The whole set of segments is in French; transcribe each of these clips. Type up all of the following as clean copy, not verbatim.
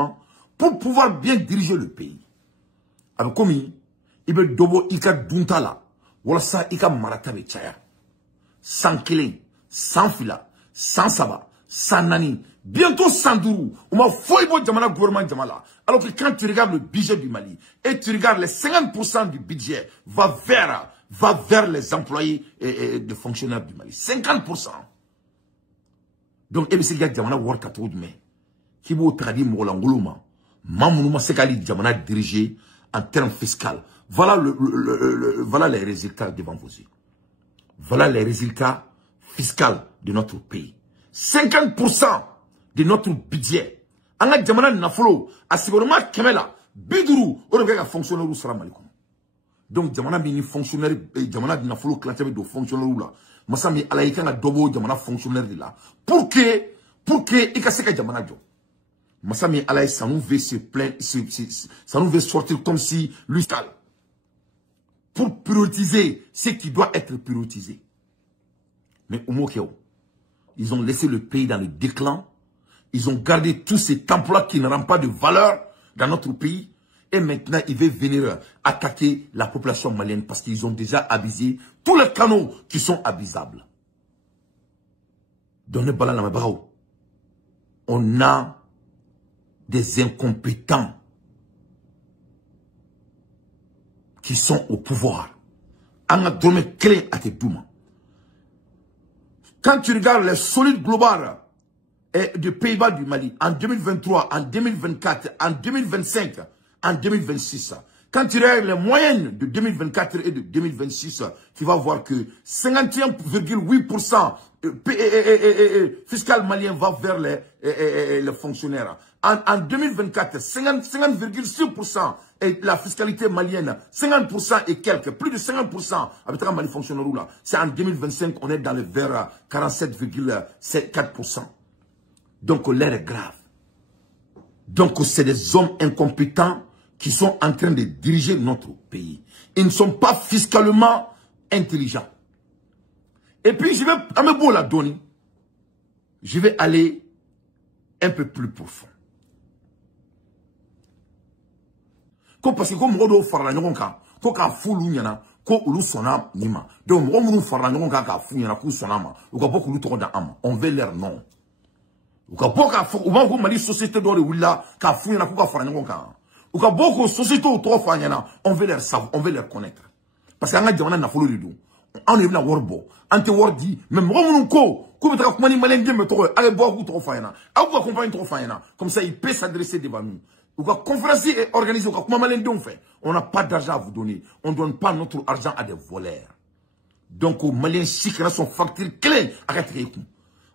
gouvernement pour pouvoir bien diriger le pays. Alors comme il veut dobo ika duntala, voilà ça ika marata be chaya. Sans clé, sans fila, sans saba, sans nani, bientôt sans dourou. On m'a fouillé pour le gouvernement Djamala. Alors que quand tu regardes le budget du Mali et tu regardes les 50% du budget va vers les employés et les fonctionnaires du Mali. 50%. Donc, il y a Djamala War mais qui va traduire Moulangoulouma. Mamounouma Sekali Djamala dirigé en termes fiscaux. Voilà voilà les résultats devant vos yeux. Voilà les résultats fiscaux de notre pays. 50% de notre budget. En a Djamana Nafolo, à Siboroma Kemela, Biduru, on a fonctionnaire ou Sara Malikom. Donc, Djamana bini fonctionnaire, Djamana Nafolo, Klantebe de fonctionnaire ou là. Massami Alaïka na Dobo, Djamana fonctionnaire de là. Pour que, Ikaseka Djamana Jo. Massami Alaï, ça nous veut se plaindre, ça nous veut sortir comme si lui, pour prioriser ce qui doit être prioritisé. Mais au Mokeo, ils ont laissé le pays dans le déclin. Ils ont gardé tous ces emplois qui ne rendent pas de valeur dans notre pays. Et maintenant, ils veulent venir attaquer la population malienne parce qu'ils ont déjà avisé tous les canaux qui sont avisables. Dans le Bala Namabarao, on a des incompétents qui sont au pouvoir. On a donné clé à tes doumans. Quand tu regardes les solides globales des Pays-Bas du Mali en 2023, en 2024, en 2025, en 2026, quand tu regardes les moyennes de 2024 et de 2026, tu vas voir que 51,8% fiscal malien va vers les fonctionnaires. En 2024, 50,6% et la fiscalité malienne, 50% et quelques, plus de 50% avec un Mali fonctionnaire là. C'est en 2025, on est dans le vers 47,4%. Donc l'air est grave. Donc c'est des hommes incompétents qui sont en train de diriger notre pays. Ils ne sont pas fiscalement intelligents. Et puis je vais, à me beau la donner, je vais aller un peu plus profond. Parce que comme on farla ñogon kan ko ka fulu ñana ko ulu sona nima donc mo mu farla ñogon kan ka fu ñana ko sona ma u ka bokku lu to da am on veut leur nom u ka boka fu u ba ko mali société do de willa ka fu ñana ko ka farla ñogon kan u ka bokku société o to fa ñana on veut leur savoir on veut leur connaître parce que anga jamana na fulu du on est na worbo ante wordi même mo mu ko be ta ko mani malen gemme to ale bokku to fa ñana a ko accompagner to fa ñana comme ça il peut s'adresser devant nous. La conférence est organisée, on n'a pas d'argent à vous donner. On ne donne pas notre argent à des voleurs. Donc, aux Maliens chics, sont factures clés.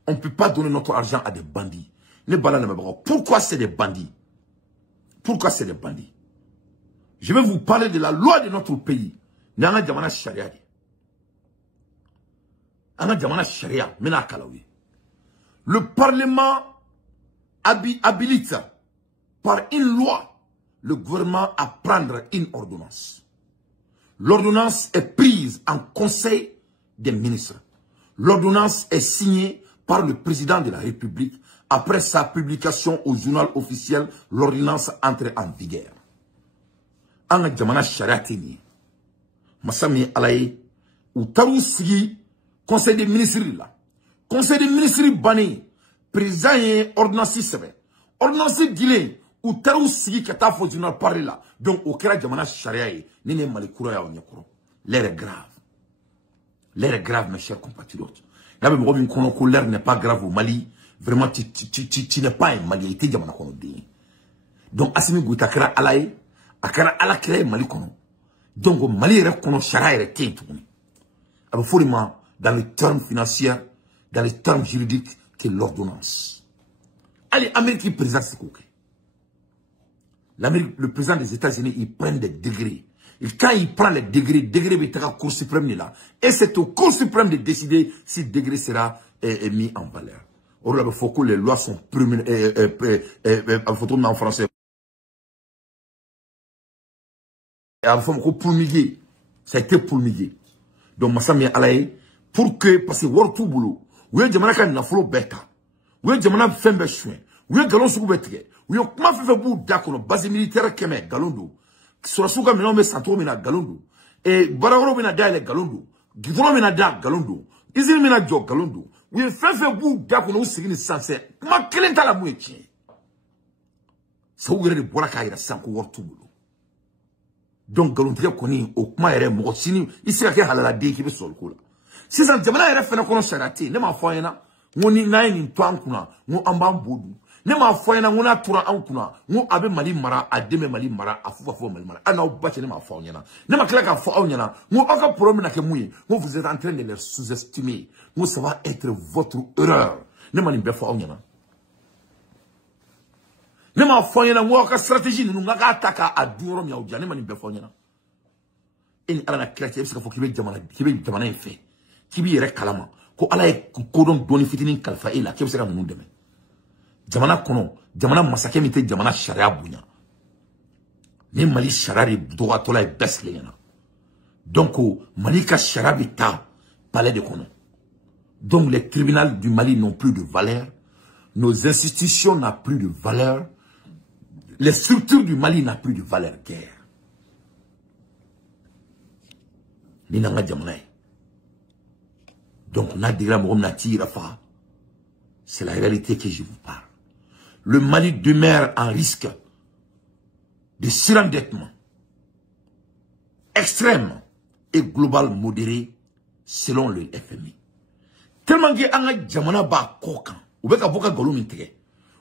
On ne peut pas donner notre argent à des bandits. Pourquoi c'est des bandits? Pourquoi c'est des bandits? Je vais vous parler de la loi de notre pays. Le Parlement habilite par une loi, le gouvernement à prendre une ordonnance. L'ordonnance est prise en conseil des ministres. L'ordonnance est signée par le président de la République. Après sa publication au journal officiel, l'ordonnance entre en vigueur. En jamana shariatini, Massami Alaye, ou Tarou Sigi, conseil des ministres là. Conseil des ministres banni, président et ordonnance sebe. Ordonnance dilé, ou Tarou Sigi qui t'a fait journal parler là. Donc, au Kera jamana shariaye, n'est malikoura ya onyakuro. L'air est grave. L'air est grave, mes chers compatriotes. Là, même si l'air n'est pas grave au Mali, vraiment, tu n'es pas un Mali. Donc, Assimi Gouta Kera Alaye, Akara Ala Kera Mali Kono. Donc, au Mali, il y a Shara et Tain tourné. Alors, il faut dans les termes financiers, dans les termes juridiques, que l'ordonnance. Allez, Amérique, président, c'est quoi? Le président des États-Unis, il prend des degrés. Et quand il prend les degrés, degré est à la Cour suprême là. Et c'est au Cour suprême de décider si le degré sera mis en valeur. Or, il faut que les lois sont en français. Il faut promulguer. Ça a été promulgué. Donc, Massami Alaye, pour que, parce que World Tour Boulot, vous avez demandé qu'un afro bêta, vous avez demandé Fembe Chouin, vous avez galon sous bêta, Oui, comment fait vous d'accord, base militaire keme, galondo. Sorasuka mena me santro mena galondo. Et baragoro mena da le galondo. Gidro mena da galondo. Izil mena jo galondo. Oui, fait vous d'accord, nous signi sanse. Comment kelenta la mouechi? Ça vous de bola kaira sanko wortubulo. Donc galontiya koni o kuma yere mo sini isi ka halala de ki be sol kula. Sisan jamana yere fena kono sharati ne ma foyena ngoni ngai ni twankuna ngo amba bodu. Ne ma foyena ngona tura ankuna ngo abe mali mara ademe mali mara afufa fo mali mara ana obache ne ma foyena. Ne ma klaka fo awnyana ngo aka problème na ke muyi ngo vous êtes en train de les sous-estimer. Ngo ça va être votre erreur. Ne ma nimbe fo awnyana. Ne ma foyena ngo ka stratégie nu nga ataka aduro mi awja ne ma nimbe foyena. En ala na klaka e fo kibe jamana fe. Kibi yere kalama ko ala e kodon doni fitinin kalfa ila ke se ka mun deme. Jamana kono jamana masake mi te jamana sharia bunya. Ni mali sharia droit tola e besle yana. Donc mali ka sharia bita palais de kono. Donc les tribunaux du Mali n'ont plus de valeur, nos institutions n'ont plus de valeur, les structures du Mali n'ont plus de valeur guerre. Ni nanga jamana. Donc nadira mo nati rafa. C'est la réalité que je vous parle. Le Mali demeure en risque de surendettement extrême et global modéré selon le FMI. Tellement que anga jamana ba kokan ou beka boka golo mintege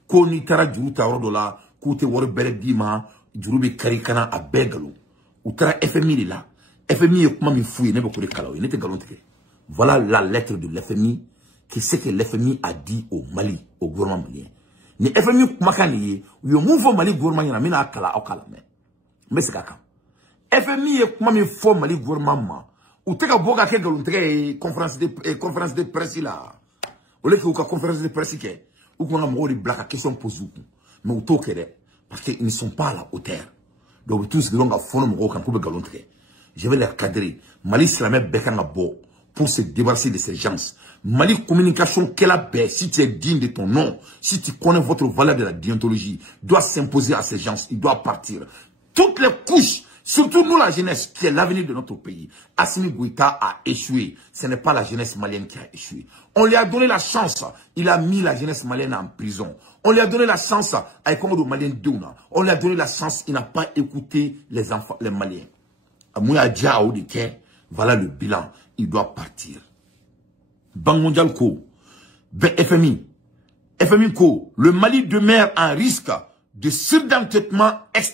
ko ni tara juru ta woro dola ko te woro bere dima juru be karikana a begalo ou tara FMI là FMI e kuma mi fouye ne be ko de kalaw ne te galo tege. Voilà la lettre de l'FMI qui c'est que l'FMI a dit au Mali, au gouvernement malien. Ni FMI makani yo mufo Mali gouvernement na mina kala okala mais c'est kaka FMI e kuma mi fo Mali gouvernement ma ou te ka boka ke galuntre conférence de presse là au lieu que ka conférence de presse ke ou qu'on a mo di black question pose mais ou to kede parce qu'ils ne sont pas à la hauteur donc tous de longa fo mo kan ko be galuntre je vais les cadrer Mali islamé bekanga bo pour se débarrasser de ces gens. Mali communication qu'elle a baie, si tu es digne de ton nom, si tu connais votre valeur de la déontologie, doit s'imposer à ces gens, il doit partir. Toutes les couches, surtout nous la jeunesse, qui est l'avenir de notre pays. Assimi Goïta a échoué. Ce n'est pas la jeunesse malienne qui a échoué. On lui a donné la chance, il a mis la jeunesse malienne en prison. On lui a donné la chance à Ekomodo Malien Douna. On lui a donné la chance, il n'a pas écouté les enfants, les Maliens. Mouya Dja Aoudike, voilà le bilan. Il doit partir. Banque mondiale ko, FMI ko, le Mali demeure en risque de surendettement extrême.